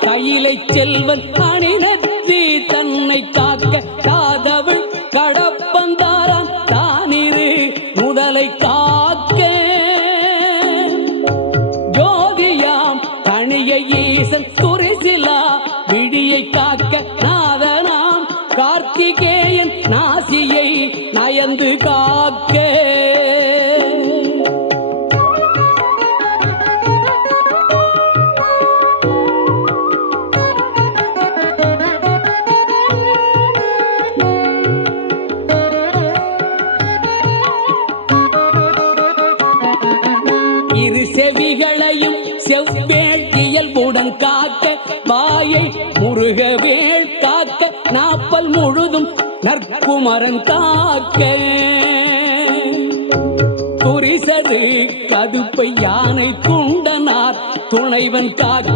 கையிலை செல்வன் அணிநெற்றி தன்னை காக்க காதவள் கடப்பந்தாரான் தானிரு முதலை காக்க ஜோதியாம் தனிய ஈசன் துரிசிலா விடியை காக்க நாதனாம் கார்த்திகேயன் நாசியை நயந்து காக்க இரு செவிகளையும் செவ்வேள் இயல்புடன் காக்க வாயை முருகவேள் காக்க நாப்பல் முழுதும் நற்குமரன் காக்க துரிசது கதுப்பை யானை குண்டனார் துணைவன் காக்க